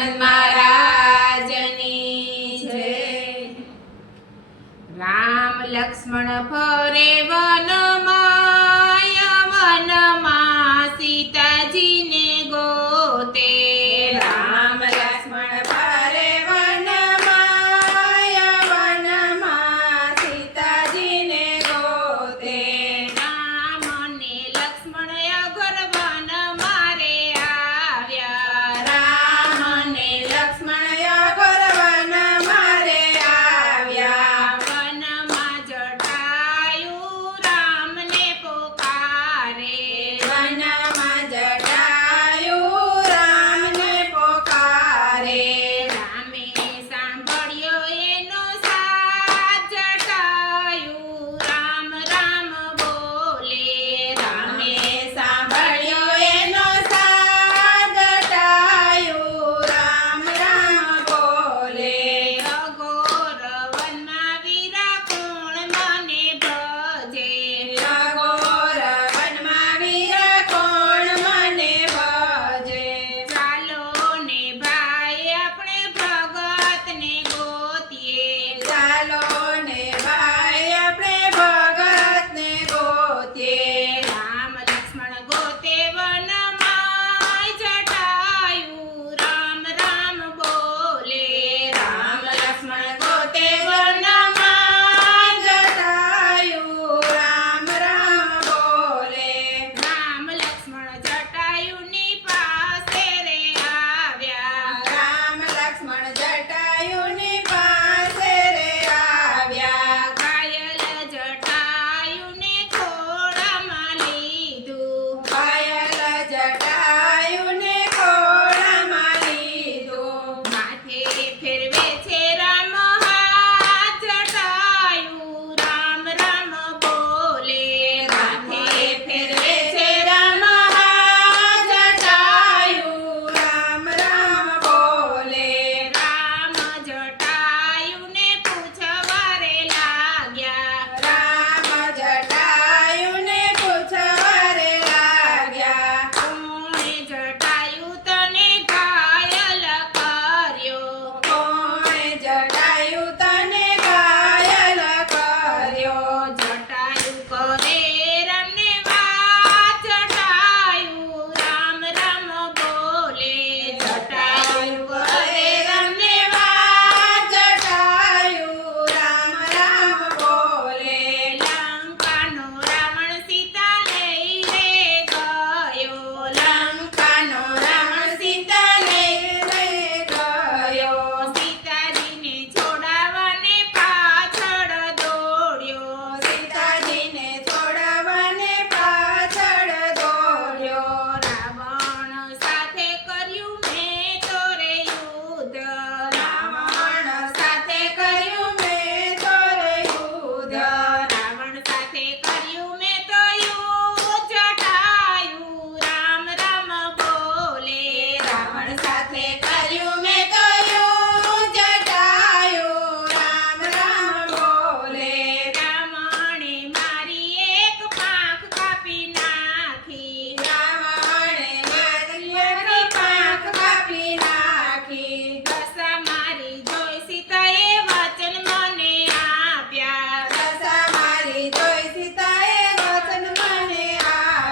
સચ્ચિદાનંદ મહારાજની જય. રામ લક્ષ્મણ ફરે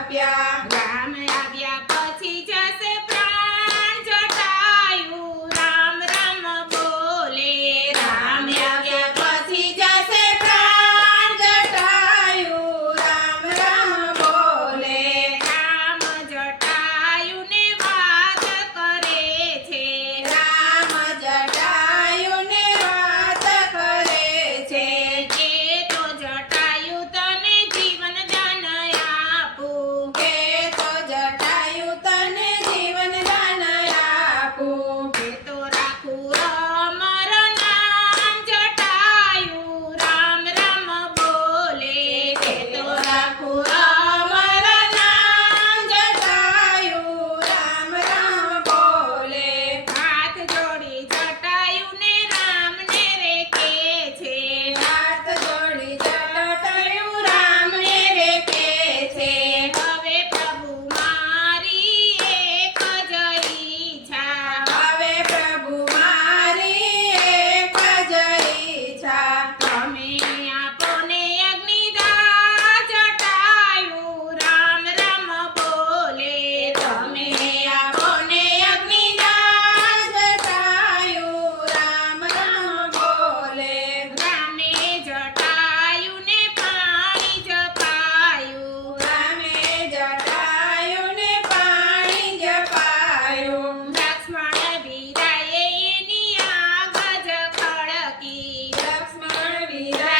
આપ્યા Happy birthday.